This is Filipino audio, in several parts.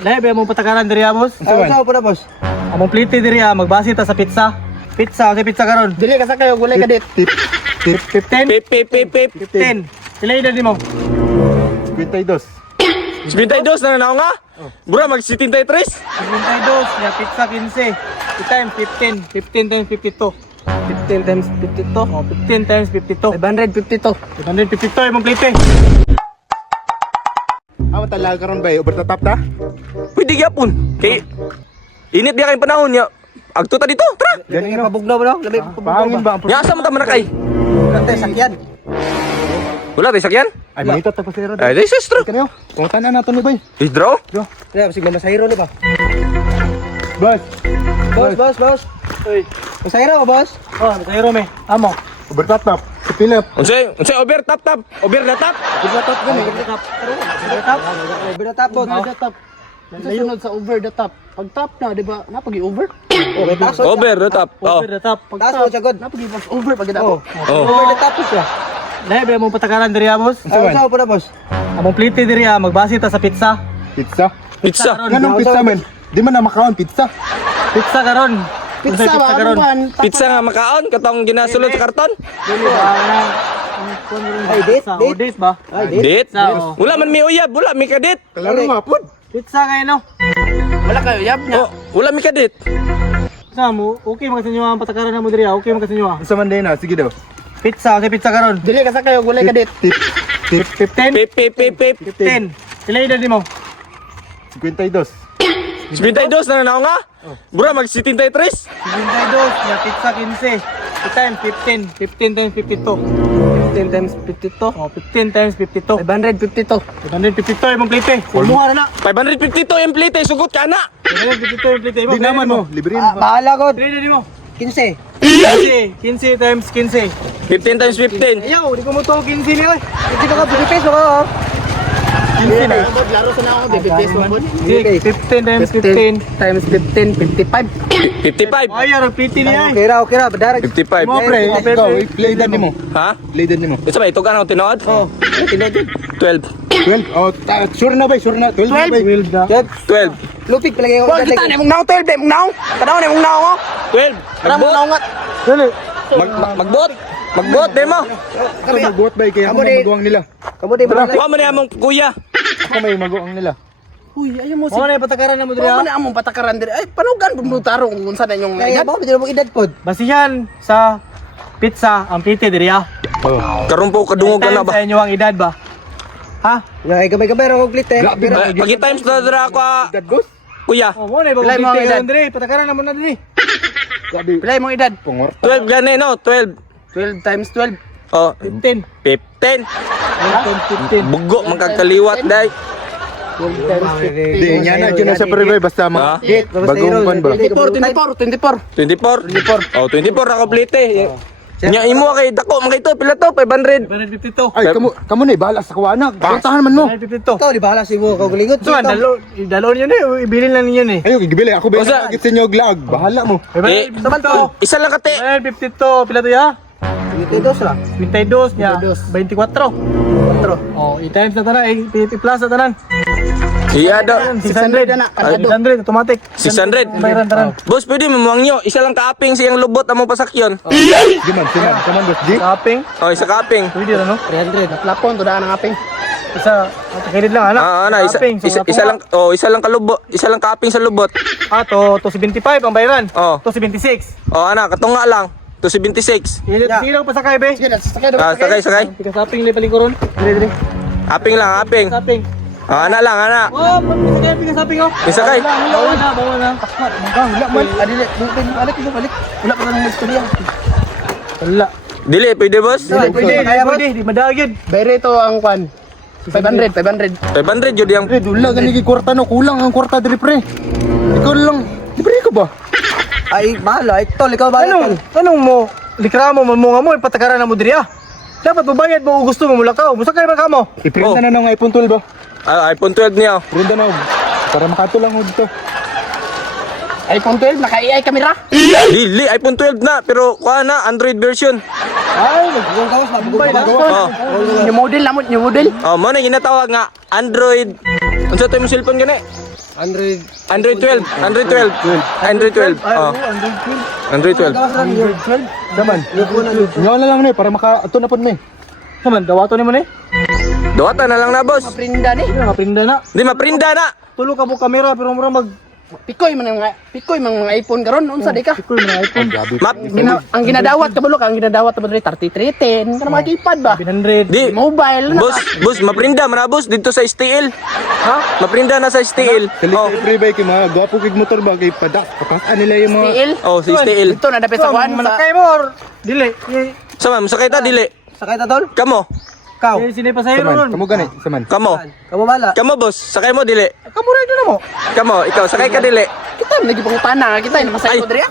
Lahi mo patakaran diri boss. Sao po na boss? Among plite diri magbase ta sa pizza. Pizza, sa pizza karon. Dili ka sa kayo gulay ka dit. 15. Pip, pip, pip, pip. 15. Pila edad mo? 52. 72 na nanaw nga. Bro, mag-73. 52, ya pizza 15. Times 15. 15 times 52. 15 times 52. Oh, 15 times 52. 552. 152 imong plite. Talaga karon ba? Overtop ta? Pwede gyapon. Kay init dia kay panahon nya. Agto ta dito, tara. Gani no. Pabugnaw ba no? Labi Pahangin ba? Nya asa man ta manakay? Kantay sakyan. Wala tay sakyan? Ay, mahita ta pa sira. Ay, this is true. Kaniyo. Kung tanan nato ni bay. Hidro? Kaya sig masahiro ni ba? Boss. Boss. Oy, Masahiro boss. oh, tayo me. Amo. Overtop. Si Philip. Unsay over tap tap. Over na tap. Overtop gani. Overtop boss. Overtop. Nasunod sa over the top. Pag top na, di ba? Napagi over? Okay, taso. Over na tap. Oh. Over the top. Taso siya god. Napagi mas over pag dapo. Oh. Over the top siya. Lahi mo patakaran diri boss. Sao po na boss? Among plite diri magbase ta sa pizza. Pizza. Pizza. karon. Ganong pizza man. Di man na makaon pizza. Pizza karon. Pizza karon. Pizza nga makaon katong ginasulod sa karton. Ay, date, Oh, date ba? Ay, dit. Dit. Pizza, oh. Wala man mi uyab, wala mi kadit. Kalaro nga po. Pizza kayo no. Wala kayo yab Oh, wala mi kadit. Sa mo, okay man sa inyo ang patakaran na mo diri. Okay man sa inyo. Isa man din na. Sige daw. Pizza, sa pizza karon. Dili ka sa kayo gulay ka dit. 15. Pip, pip, pip, pip. 15. Pila edad mo? 52. 72 na nanaw nga. Bro, mag-73. 52, ya pizza 15. Times 15. 15 times 52. 15 times 52. Oh, 15 times 52. 552. 152 imong plite. Kumuha na na. 552 yung plate, sugot ka na. 152 yung plite mo. Di naman mo. Libre Ah, mo. bahala god. Pila edad mo? 15. 15 times 15. 15 times 15. Ayaw, di ko mo to 15 ni oy. Hindi ka peso ka. 15 na. Laro sa na ako, baby peso mo. 15 times 15. times 15, 55. 55. Ayaw, ang plite niya ay. Okay ra, badarag. 55. Mo pre, Ikaw, play dan mo. Ha? Play dan mo. Ito ba, ito ka na tinood? Oh, tinodid. 12. 12. Oh, sure na ba? Sure na. 12 na ba? 12 na. 12. Lupig palagi ako. Wag kita na mong naw 12, mong naw. Kadaw na mong naw ko. 12. Magbot. Dali. Magbot. Magbot demo. Ako magbuhat ba? Kaya ako may maguwang nila. Kamu di ba? Kuha mo na among kuya. Ako may maguwang nila. Uy, ayo mo Mo na yung patakaran na mo diri. Mo na among patakaran diri. Ay, panugan bumutarong kung saan na yung edad. Ba, medyo mo edad pod. Basihan sa pizza ang plite diri ah. Oh. Karumpo kadungog ka na ba? Sa inyo ang edad ba? Ha? Ay, gamay-gamay ra og plite. Pagi times na dira ako Dad, boss. kuya. Oh, mo na yung Pilay mo ang plite edad. karon diri. Patakaran na mo na diri. Sabi, Pilay mo edad. pungor. 12 gani no, 12. 12 times 12. Oh, 15. 15. 15. Bugo magkakaliwat day. 12 times 15. Di, niya na dyan na sa pre basta Ha? mga bagong pan ba? 24. 24. Oh, 24 ako plite. Nya imo kay dako man kay to pila to 500. 152. Ay, kamu na, bahala sa kawanak. Puntahan man mo. 152. Ikaw di bahala si mo kag ligot. So, dalo niyo ni, ibilin lang niyo ni. Ayo, gigibili. Ako ba Basta- yung sa inyo glag? Bahala mo. Saman to. Isa lang kate. 152, pila to ya? Dito ra. 22 niya, 24. 4. Oh, i-times na tanan, i-plus na tanan. Iya do. 600 na, 600 automatic. 600. Bayaran tanan. Boss, pwede mo mangyo. Isa lang kaaping siyang lubot among pasakyon. Di man, saman boss G. Shopping. Oh, isa kaaping. Pwede na no? 300. Naplapon to daan ang aping. Isa, kakirid lang anak. Ah, ana, isa, Shopping, so isa lang, oh, isa lang kalubot, isa lang kaaping sa lubot. Ah, to 75 ang bayaran. Oh. To 76. Oh, ana, katunga lang. To 76. Silang pa sakay be. Sige na, sakay Ah, sakay. Tika shopping le palingkuron. Dire. Aping lang, aping. Shopping. Ah, ana lang, ana. Oh, sakay pika shopping oh. Isakay. Bawa na. Wala man. Adili, balik. Wala pa nang istorya. Wala. Dili, pwede boss? Pwede, di madagid. Bayre to ang kwan. 500. 500 jud yang. Pre, dula gani gi kwarta no, kulang ang kwarta diri pre. Ikaw lang. Libre ka ba? Ay, bahala. Ikaw bahala. Anong mo? Likramo mo nga mo ipatakaran na mo diri ah. Dapat mabayad mo kung gusto mo mulakaw. Musakay man kamo. Iprinta na ng iPhone 12 ba? Ah, iPhone 12 niya. Printa na. Para makatulang mo dito. iPhone 12, naka-AI camera. Dili, iPhone 12 na, pero kuha na, Android version. Ay, nagugong kawas, nagugong Oh, New model, lamot, new model. oh mo na ginatawag nga Android. Unsa tay mo cellphone gani? 112. 112. 112. Oh. 112. Saman. Ngaw na lang ni para maka ato na pud mi. Saman, dawato ni mo ni. Dawata na lang na, boss. Prinda ni. Maprinda na. Di maprinda na. Tulo ka mo kamera pero mura mag Pikoy man mga iPhone karon unsa di ka? Pikoy mga iPhone. Map. Ang ginadawat ka bulok, ang ginadawat ka bulok 3310, kana mga keypad ba? 700. Di. Mobile na. Boss, maprinda man na, boss dito sa STL. Ha? Maprinda na sa STL. Kali Oh. pre bay kay mga gwapo kig motor ba kay padak. Patas nila yung mga STL. Oh, si STL. Ito na dapit sa kwan. Malakay mo or dili. Sama, sakay ta dili. Sakay ta tol? Kamo. Kaw. Sini pa sa hero saman. nun. Kamu gani, saman. Kamo. Kamo bala. Kamo, boss. Sakay mo dili. Kamo rin na mo. Kamo, ikaw sakay ka dili. Kita lagi pangutana, kita ina masay ko diri.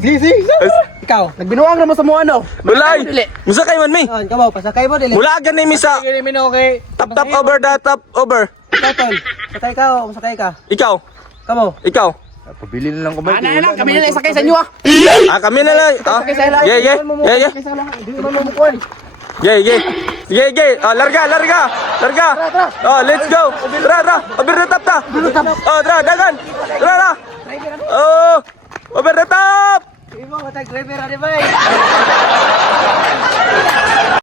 Si. Ikaw. Nagbinuang na mo sa mo ano. Ulay. Dili. Musakay man mi. Kamo pasakay mo dili. Mula agad na mi sa Sige mi okay. top over the top over. Ikaw tol. Sakay ka o sakay ka. Ikaw. Kamo. Ikaw. Pabili na lang ko ba? Ana, kami na lang sakay sa inyo ah. Kami na lang. Ah. Sakay sa ila. Yeah. Di mo mo kuan. Yeah. Larga. Oh, let's go. Tara. Over the top ta. Oh, tara, dagan. Tara. Oh, over the top. Imo ka tag driver ani bay.